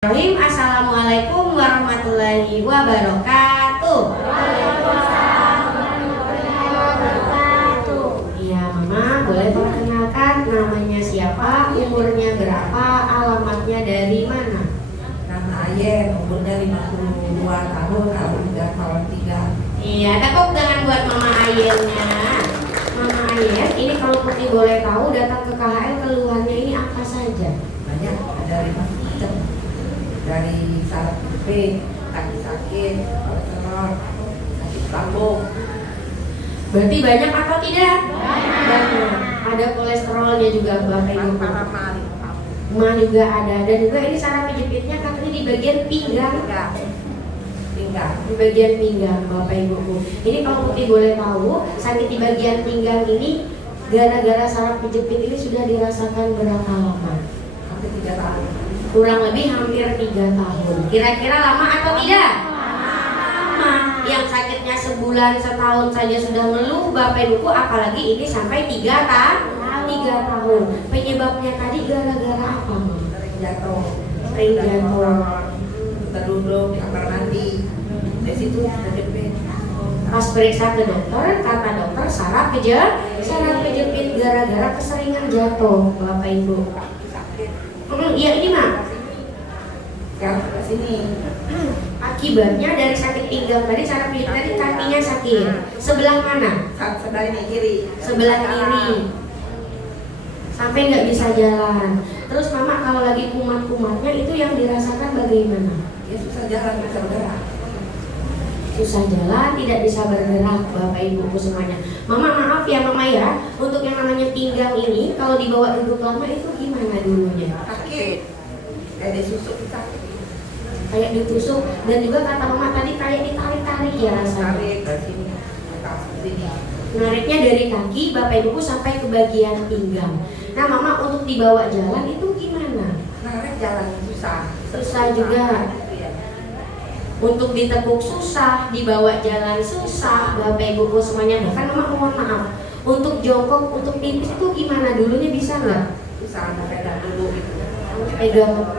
Assalamualaikum warahmatullahi wabarakatuh. Waalaikumsalam warahmatullahi wabarakatuh. Iya, Mama boleh perkenalkan namanya siapa, umurnya berapa, alamatnya dari mana? Nama Ayen, umurnya 52 tahun, udah tahun 3. Iya, tepuk tangan buat Mama Ayennya. Mama Ayen, ini kalau Putih boleh tahu datang ke KHL keluhannya ini apa saja? Banyak, ada 5 macam. Dari saraf keping, kaki sakit, kolesterol, sakit lambung. Berarti banyak atau tidak? Banyak. Ada kolesterolnya juga Bapak Ibu. Ma juga ada, dan juga ini saraf kejepitnya katanya di bagian pinggang. Di bagian pinggang Bapak Ibu. Ini kalau Putih boleh tahu, sakit di bagian pinggang ini gara-gara saraf kejepit ini sudah dirasakan berapa lama? Hampir 3 tahun. Kurang lebih hampir 3 tahun. Kira-kira lama atau tidak? Lama. Yang sakitnya sebulan, setahun saja sudah ngeluh Bapak Ibu, apalagi ini sampai 3 tahun. Penyebabnya tadi gara-gara apa? Sering jatuh. Terduduk di kamar mandi. Dari situ terjepit. Pas periksa ke dokter, kata dokter saraf kejepit gara-gara keseringan jatuh Bapak Ibu. Iya ini mah. Sekarang ke sini. Akibatnya dari sakit pinggang tadi, saraf kejepit tadi kakinya sakit. Sebelah mana? Sebelah ini kiri. Sebelah kiri. Sampai nggak bisa jalan. Terus Mama kalau lagi kumat-kumatnya itu yang dirasakan bagaimana? Ya susah jalan, bisa bergerak. Susah jalan, tidak bisa bergerak Bapak Ibu semuanya. Mama maaf ya Mama ya, untuk yang namanya pinggang ini kalau dibawa duduk lama itu gimana dulunya? Sakit. Kayak disusuk sakit. Kayak ditusuk, dan juga kata Mama tadi kayak ditarik-tarik ya rasanya. Tarik ke sini, ke sini. Nariknya dari kaki Bapak Ibu sampai ke bagian pinggang. Nah Mama untuk dibawa jalan itu gimana? Narik jalan susah. Susah juga. Untuk ditekuk susah, dibawa jalan susah Bapak Ibu semuanya. Bahkan Mama mohon maaf, untuk jongkok, untuk pipis itu gimana dulunya, bisa nggak? Susah, pegang dulu gitu. Pegang.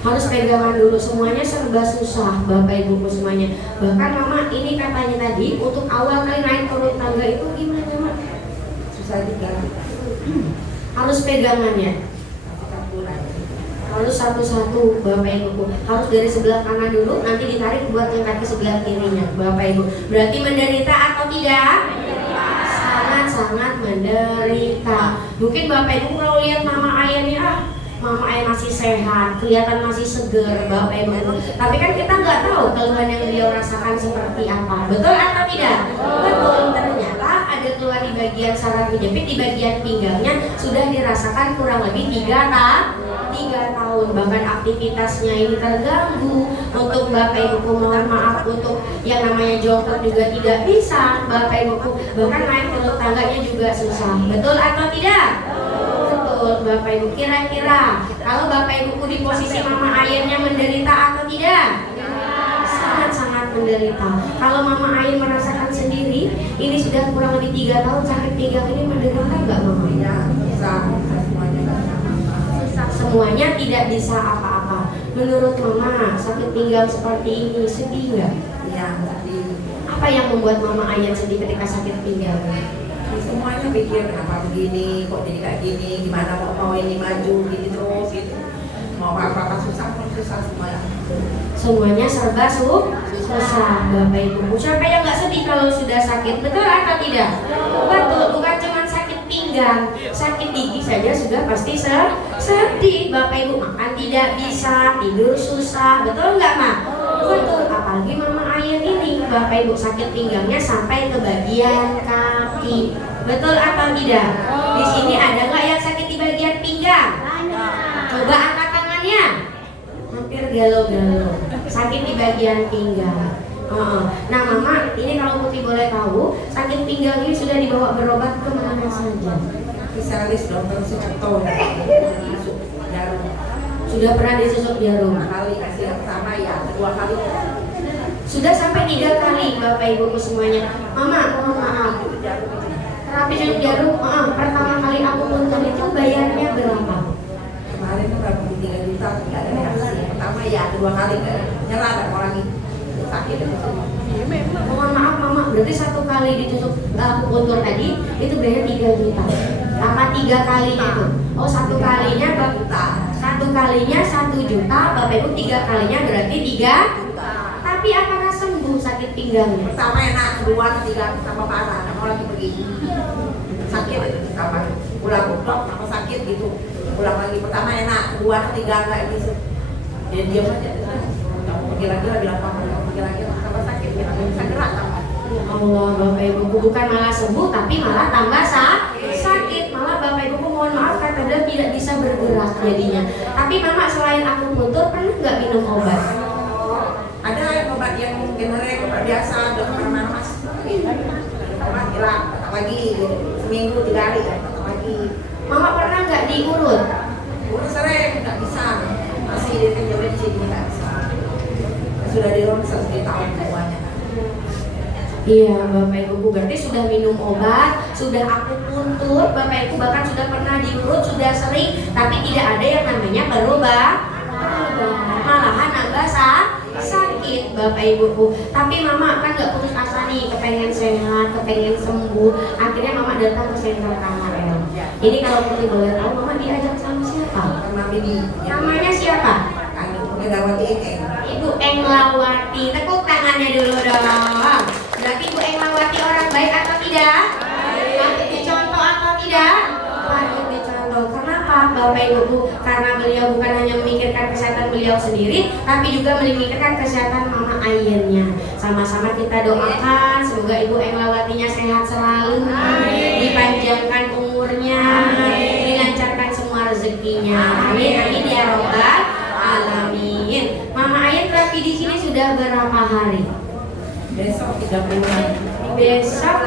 Harus pegangan dulu, semuanya serba susah Bapak Ibu semuanya. Bahkan Mama ini katanya tadi untuk awal kali naik turun tangga itu gimana Mama? Susah juga. Harus pegangannya. Harus satu-satu Bapak Ibu. Harus dari sebelah kanan dulu, nanti ditarik buat yang kaki sebelah kirinya Bapak Ibu. Berarti menderita atau tidak? Sangat-sangat menderita. Mungkin Bapak Ibu kalau lihat Mama Ayennya, Mama Ayen masih sehat, kelihatan masih seger Bapak Ibu. Tapi kan kita nggak tahu keluhan yang beliau rasakan seperti apa. Betul atau tidak? Betul. Ternyata ada keluhan di bagian saraf kejepit, di bagian pinggangnya sudah dirasakan kurang lebih 3 tahun. Bahkan aktivitasnya ini terganggu. Untuk Bapak Ibu mohon maaf, untuk yang namanya jongkok juga tidak bisa Bapak Ibu. Bahkan naik turun tangganya juga susah. Betul atau tidak? Betul Bapak Ibu. Kira-kira kalau Bapak Ibu di posisi Mama Ayennya menderita atau tidak? Sangat-sangat menderita. Kalau Mama Ayen merasakan sendiri, ini sudah kurang lebih 3 tahun sakit pinggang ini, menderita nggak Mama? Ya, susah semuanya. Semuanya tidak bisa apa-apa. Menurut Mama, sakit pinggang seperti ini sedih nggak? Iya, sedih. Apa yang membuat Mama Ayen sedih ketika sakit pinggang? Semuanya pikir kenapa begini, kok jadi kayak gini, gimana mau ini maju gini terus gitu. Mau apa-apa susah semuanya. Semuanya serba susah Bapak Ibu. Siapa yang nggak sedih kalau sudah sakit? Betul atau tidak? Betul. Bukan cuma sakit pinggang, sakit gigi saja sudah pasti sedih Bapak Ibu. Makan tidak bisa, tidur susah. Betul nggak Ma? Betul. Apalagi Mama Ayen ini Bapak Ibu sakit pinggangnya sampai ke bagian kaki. Betul atau tidak? Di sini ada nggak yang sakit di bagian pinggang? Coba angkat tangannya. Hampir galau-galau. Sakit di bagian pinggang. Nah Mama, ini kalau Putih boleh tahu, sakit pinggang ini sudah dibawa berobat ke mana saja? Spesialis dokter Sucipto masuk jarum. Sudah pernah disusuk jarum? 2 kali, kasih yang pertama ya, 2 kali. Sudah sampai 3 kali Bapak Ibu semuanya. Mama, mohon maaf. Terapi susuk jarum, pertama kali aku nonton itu bayarnya berapa? Kemarin kan 3 juta, nggak ada iya kedua kali nyerah dan mau lagi sakit itu. Mohon maaf mama, berarti satu kali ditusuk akupuntur tadi itu biayanya 3 juta. Apa 3 kalinya itu? Oh, satu kalinya 1 juta, Bapak Ibu 3 kalinya berarti 3 juta. Tapi apakah sembuh sakit pinggangnya? Pertama enak, kedua, ketiga tambah parah, nggak mau lagi pergi. Sakit itu tambah, pulang dok, tambah sakit gitu. Pulang lagi, pertama enak, kedua, ketiga nggak bisa. Dia diam aja. Kamu pergi lagi lah bilang kamu pergi lagi tambah sakit, dia nggak bisa gerak tambah. Ya Allah, Bapak Ibu bukan malah sembuh tapi malah tambah sakit. Malah Bapak Ibu mohon maaf kata dia tidak bisa bergerak jadinya. Tapi mama selain akupuntur pernah nggak minum obat? Ada obat yang generik, obat biasa, udah kemana-mana mas. Obat hilang, lagi seminggu 3 hari, lagi. Mama pernah nggak diurut? Udah sering, nggak bisa. Masih di sini nggak bisa. Sudah di ronsen di tahun semuanya. Iya, Bapak Ibu berarti sudah minum obat, sudah akupuntur, Bapak Ibu bahkan sudah pernah diurut, sudah sering, tapi tidak ada yang namanya berubah. Malahan nambah sakit Bapak Ibu. Tapi mama kan gak putus asa nih, kepengen sehat, kepengen sembuh. Akhirnya mama datang ke sentra KHL. Ini kalau Putri boleh tahu, mama diajak sama siapa? Sama Bibi. Namanya siapa? Megawati Eng. Ibu Englawati. Tepuk tangannya dulu dong. Berarti Ibu Englawati orang baik atau tidak? Patut dicontoh atau tidak? Patut dicontoh. Kenapa Bapak Ibu? Karena beliau bukan hanya memikirkan kesehatan beliau sendiri, tapi juga memikirkan kesehatan mama ayahnya. Sama-sama kita doakan semoga Ibu Englawatinya sehat selalu, dipanjangkan umurnya, dilancarkan semua rezekinya. Amin amin ya robbal alamin. Mama Ayen terapi di sini sudah berapa hari? Besok 3 bulan. Besok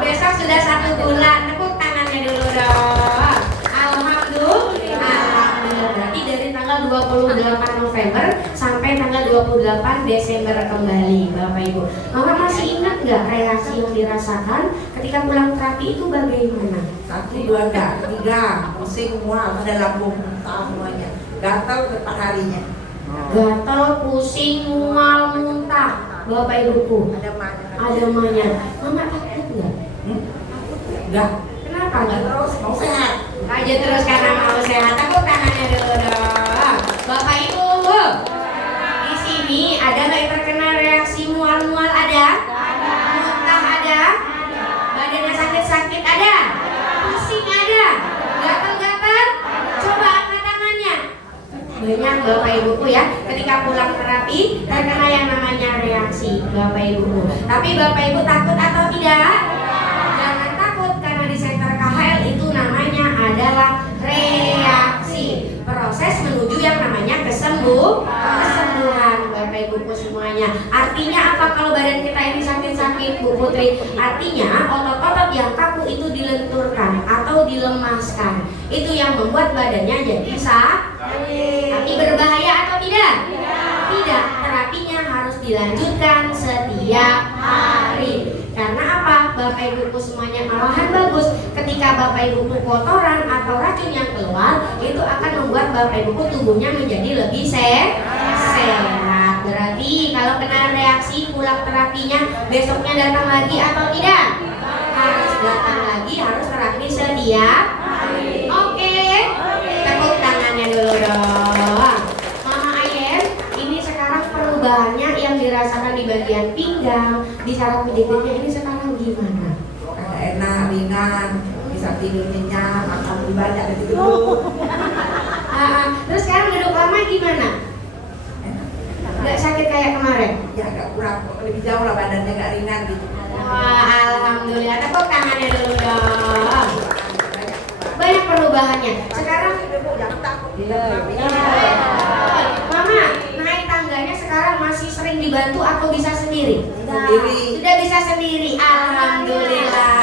besok sudah 1 bulan. Tepuk tangannya dulu dong. Alhamdulillah. Berarti dari tanggal 28 November sampai tanggal 28 Desember kembali Bapak Ibu. Mama masih ingat nggak reaksi yang dirasakan ketika pulang terapi itu bagaimana? 1, 2, 3, pusing mual, ada lambung muntah semuanya, gatal 4 harinya. Gatal, pusing, mual, muntah Bapak Ibuku. Ada manya. Mama takut nggak? Enggak. Kenapa nggak? Terus mau sehat. Aja terus karena mau sehat. Tepuk tangannya dulu dong. Bapak Ibu, di sini ada nggak yang terkena reaksi mual-mual? Ada? Muntah ada? Badannya sakit-sakit ada? Pusing ada? Gatal-gatal? Coba angkat tangannya. Banyak Bapak Ibuku ya, ketika pulang terapi terkena yang namanya reaksi Bapak Ibuku. Tapi Bapak Ibu takut atau tidak? Jangan takut karena di center KHL itu namanya adalah reaksi. Proses menuju yang namanya kesembuhan Bapak Ibuku semuanya. Artinya apa kalau badan kita ini sakit-sakit Bu Putri? Artinya otot-otot yang kaku itu dilenturkan atau dilemaskan. Itu yang membuat badannya jadi sakit. Tapi berbahaya atau tidak? Tidak. Terapinya harus dilanjutkan setiap hari. Karena apa? Bapak Ibuku semuanya malahan bagus. Ketika Bapak Ibuku kotoran atau racun yang keluar, itu akan membuat Bapak Ibuku tubuhnya menjadi lebih sehat. Berarti kalau kena reaksi pulang terapinya, besoknya datang lagi atau tidak? Harus datang lagi, harus terapi setiap hari. Oke. Tepuk tangannya dulu dong. Mama Ayen, ini sekarang perubahannya yang dirasakan di bagian pinggang, di saraf pijitnya ini sekarang gimana? Agak enak, ringan, bisa tidur nyenyak, makan lebih banyak dari dulu. Terus sekarang duduk lama gimana? Nggak sakit kayak kemarin? Ya agak kurang, lebih jauh lah badannya, agak ringan gitu. Wah, alhamdulillah. Tepuk tangannya dulu dong. Banyak perubahannya. Sekarang jangan takut. Mama, naik tangganya sekarang masih sering dibantu atau bisa sendiri? Sendiri. Sudah bisa sendiri. Alhamdulillah.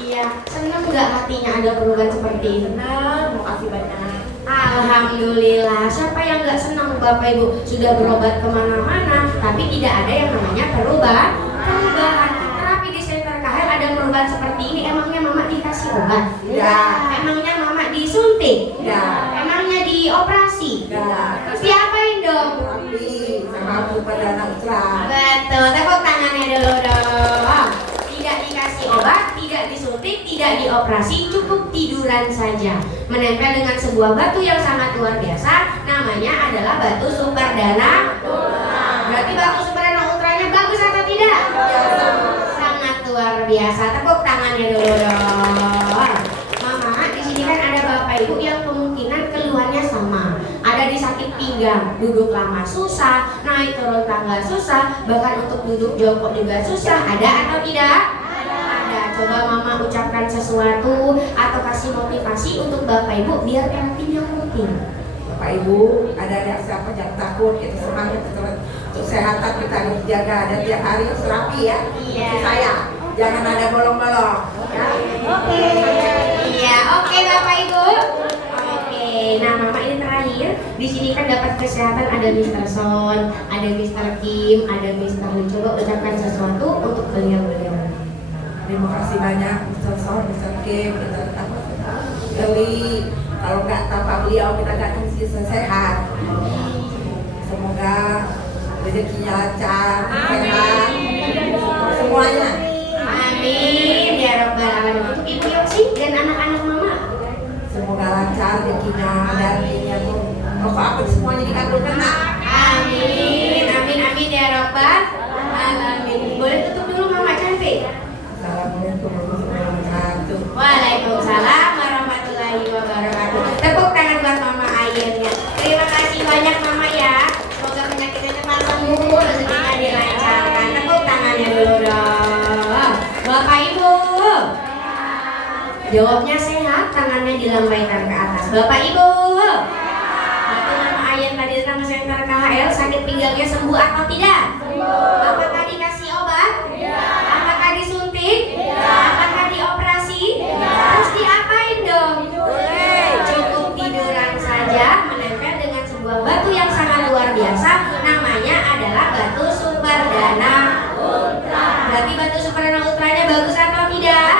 Iya, seneng nggak hatinya ada perubahan seperti ini? Senang, mau kasih banyak. Alhamdulillah. Siapa yang nggak senang Bapak Ibu? Sudah berobat kemana-mana, tapi tidak ada yang namanya perubahan. Terapi di center KHL ada perubahan seperti ini. Emangnya Mama dikasih obat? Tidak. Emangnya Mama disuntik? Tidak. Emangnya dioperasi? Tidak. Siapa berobat, tidak disuntik, tidak dioperasi, cukup tiduran saja. Menempel dengan sebuah batu yang sangat luar biasa, namanya adalah batu Superdana Ultra. Berarti batu Superdana Ultranya bagus atau tidak? Sangat luar biasa. Tepuk tangannya dulu dong. Mama, di sini kan ada bapak ibu yang kemungkinan keluhannya sama. Ada di sakit pinggang, duduk lama susah, naik turun tangga susah, bahkan untuk duduk jongkok juga susah. Ada atau tidak? Ada. Coba mama ucapkan sesuatu atau kasih motivasi untuk bapak ibu biar terapinya rutin. Bapak Ibu, ada siapa jangan takut, itu semangat untuk kesehatan kita harus jaga dan tiap hari harus rapi ya. Iya. Saya jangan ada bolong-bolong. Ya. Oke. Iya, oke Bapak Ibu. Oke. Nah, Mama ini terakhir. Di sini kan dapat kesehatan ada Mr. Son, ada Mr. Kim, ada Mr. Lee. Coba ucapkan sesuatu untuk beliau-beliau. Terima kasih banyak Mr. Son, Mr. Kim, Mr. Eli. Kalau nggak tanpa beliau kita nggak akan bisa sehat. Semoga rezekinya lancar, sehat, semuanya. Amin ya rabbal alamin. Untuk Ibu Yoksi dan anak-anak Mama. Semoga lancar rezekinya dan apa semuanya dikabulkan. Amin, amin, amin ya rabbal alamin. Boleh tutup dulu Mama cantik. Assalamualaikum warahmatullahi wabarakatuh. Waalaikumsalam warahmatullahi wabarakatuh. Tepuk tangan buat Mama akhirnya. Terima kasih banyak Mama ya. Semoga penyakitnya cepat sembuh, rezekinya dilancarkan. Tepuk tangannya dulu dong. Bapak Ibu. Jawabnya sehat, tangannya dilambaikan ke atas. Bapak Ibu. Waktu Mama Ayen tadi datang ke senter KHL, sakit pinggangnya sembuh atau tidak? Apakah dikasih obat? Apakah disuntik? Apakah dioperasi? Terus diapain dong? Cukup tiduran saja, menempel dengan sebuah batu yang sangat luar biasa, namanya adalah batu Superdana Ultra. Berarti batu Superdana Ultranya bagus atau tidak?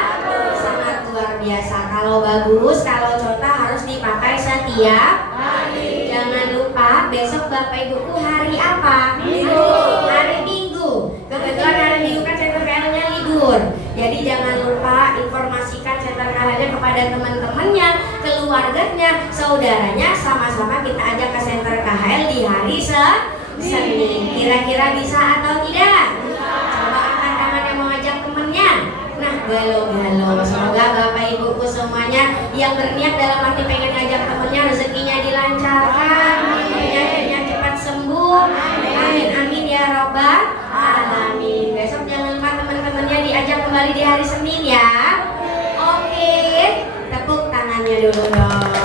Sangat luar biasa. Kalau bagus, kalau contoh harus dipakai setiap hari. Jangan lupa besok Bapak Ibuku hari apa? Hari Minggu. Kebetulan hari Minggu kan center KHL-nya libur. Jadi jangan lupa informasikan center KHL-nya kepada teman-temannya, keluarganya, saudaranya, sama-sama kita ajak ke center KHL di hari Senin. Kira-kira bisa atau tidak? Coba angkat tangan yang mau ajak temennya. Nah, galau-galau. Semoga Bapak Ibuku semuanya yang berniat dalam arti pengen ngajak temennya rezekinya dilancarkan, penyakitnya cepat sembuh. Amin amin ya robbal alamin. Besok jangan lupa teman-temannya diajak kembali di hari Senin ya. Oke, tepuk tangannya dulu dong.